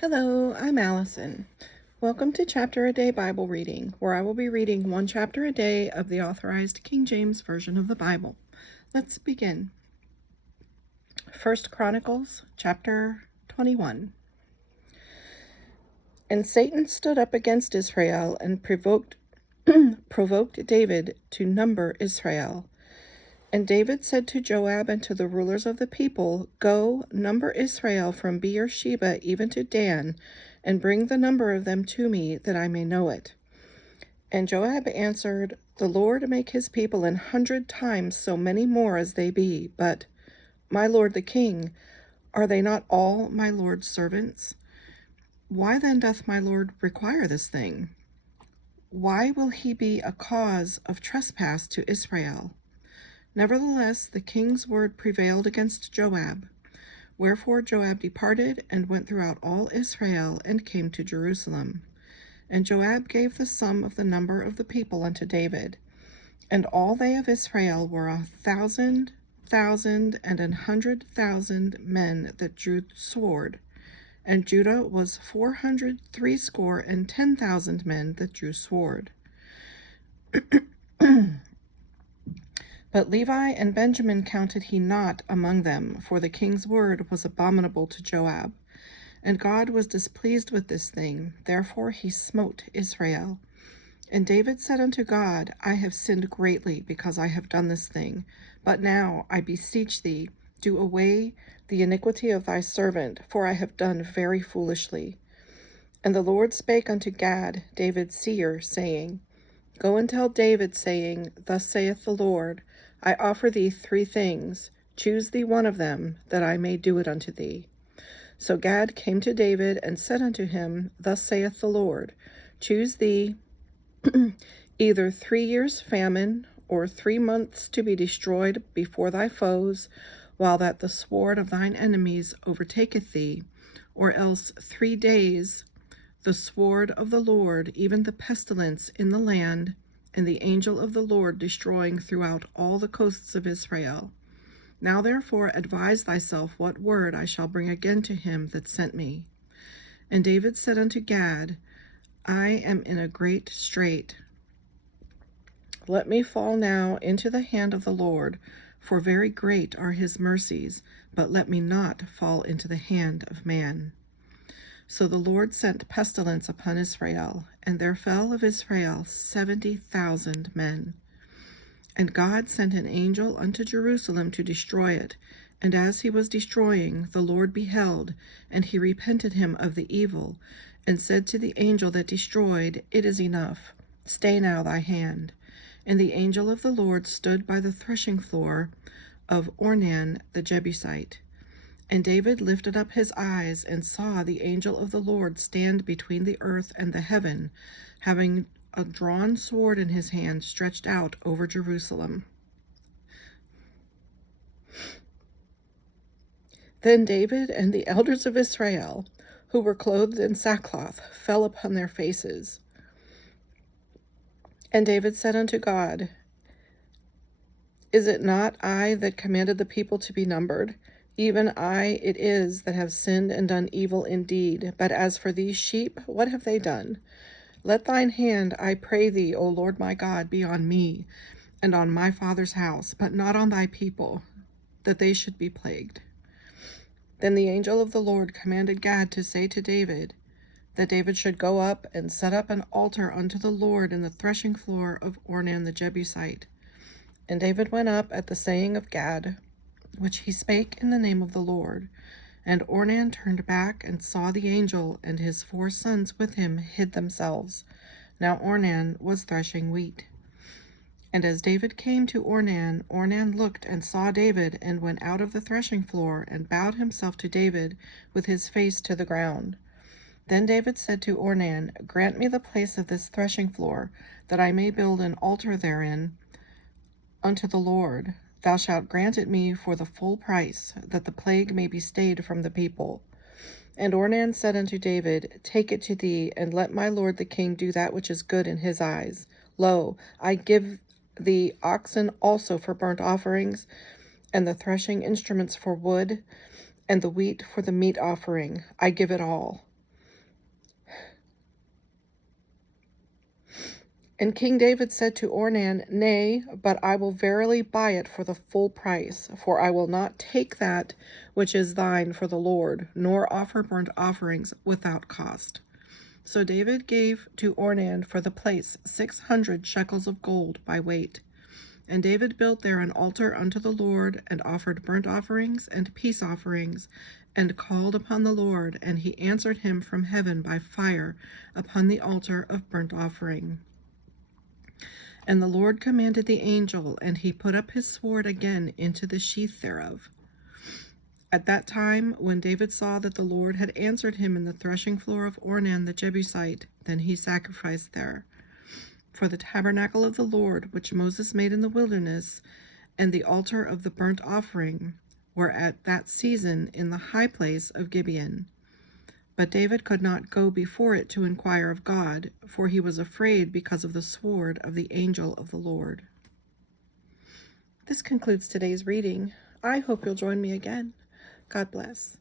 Hello, I'm Allison. Welcome to Chapter a Day Bible Reading, where I will be reading one chapter a day of the Authorized King James Version of the Bible. Let's begin. 1 Chronicles Chapter 21. And Satan stood up against Israel and provoked David to number Israel. And David said to Joab and to the rulers of the people, Go, number Israel from Beersheba even to Dan, and bring the number of them to me, that I may know it. And Joab answered, The Lord make his people 100 times so many more as they be. But, my lord the king, are they not all my lord's servants? Why then doth my lord require this thing? Why will he be a cause of trespass to Israel? Nevertheless, the king's word prevailed against Joab. Wherefore Joab departed and went throughout all Israel and came to Jerusalem. And Joab gave the sum of the number of the people unto David. And all they of Israel were 1,000, and 100,000 men that drew sword. And Judah was 460,010 men that drew sword. But Levi and Benjamin counted he not among them, for the king's word was abominable to Joab. And God was displeased with this thing, therefore he smote Israel. And David said unto God, I have sinned greatly, because I have done this thing. But now, I beseech thee, do away the iniquity of thy servant, for I have done very foolishly. And the Lord spake unto Gad, David's seer, saying, Go and tell David, saying, Thus saith the Lord, I offer thee 3 things. Choose thee one of them, that I may do it unto thee. So Gad came to David and said unto him, Thus saith the Lord, Choose thee either 3 years' famine, or 3 months to be destroyed before thy foes, while that the sword of thine enemies overtaketh thee, or else 3 days the sword of the Lord, even the pestilence in the land, and the angel of the Lord destroying throughout all the coasts of Israel. Now therefore advise thyself what word I shall bring again to him that sent me. And David said unto Gad, I am in a great strait. Let me fall now into the hand of the Lord, for very great are his mercies, but let me not fall into the hand of man. So the Lord sent pestilence upon Israel, and there fell of Israel 70,000 men. And God sent an angel unto Jerusalem to destroy it. And as he was destroying, the Lord beheld, and he repented him of the evil, and said to the angel that destroyed, It is enough, stay now thy hand. And the angel of the Lord stood by the threshing floor of Ornan the Jebusite. And David lifted up his eyes, and saw the angel of the Lord stand between the earth and the heaven, having a drawn sword in his hand stretched out over Jerusalem. Then David and the elders of Israel, who were clothed in sackcloth, fell upon their faces. And David said unto God, Is it not I that commanded the people to be numbered? Even I it is that have sinned and done evil indeed. But as for these sheep, what have they done? Let thine hand, I pray thee, O Lord my God, be on me, and on my father's house, but not on thy people, that they should be plagued. Then the angel of the Lord commanded Gad to say to David, that David should go up and set up an altar unto the Lord in the threshing floor of Ornan the Jebusite. And David went up at the saying of Gad, which he spake in the name of the Lord. And Ornan turned back and saw the angel, and his 4 sons with him hid themselves. Now Ornan was threshing wheat. And as David came to Ornan, Ornan looked and saw David, and went out of the threshing floor, and bowed himself to David with his face to the ground. Then David said to Ornan, Grant me the place of this threshing floor, that I may build an altar therein unto the Lord. Thou shalt grant it me for the full price, that the plague may be stayed from the people. And Ornan said unto David, Take it to thee, and let my lord the king do that which is good in his eyes. Lo, I give thee oxen also for burnt offerings, and the threshing instruments for wood, and the wheat for the meat offering. I give it all. And King David said to Ornan, Nay, but I will verily buy it for the full price, for I will not take that which is thine for the Lord, nor offer burnt offerings without cost. So David gave to Ornan for the place 600 shekels of gold by weight. And David built there an altar unto the Lord, and offered burnt offerings and peace offerings, and called upon the Lord, and he answered him from heaven by fire upon the altar of burnt offering. And the Lord commanded the angel, and he put up his sword again into the sheath thereof. At that time, when David saw that the Lord had answered him in the threshing floor of Ornan the Jebusite, then he sacrificed there. For the tabernacle of the Lord, which Moses made in the wilderness, and the altar of the burnt offering, were at that season in the high place of Gibeon. But David could not go before it to inquire of God, for he was afraid because of the sword of the angel of the Lord. This concludes today's reading. I hope you'll join me again. God bless.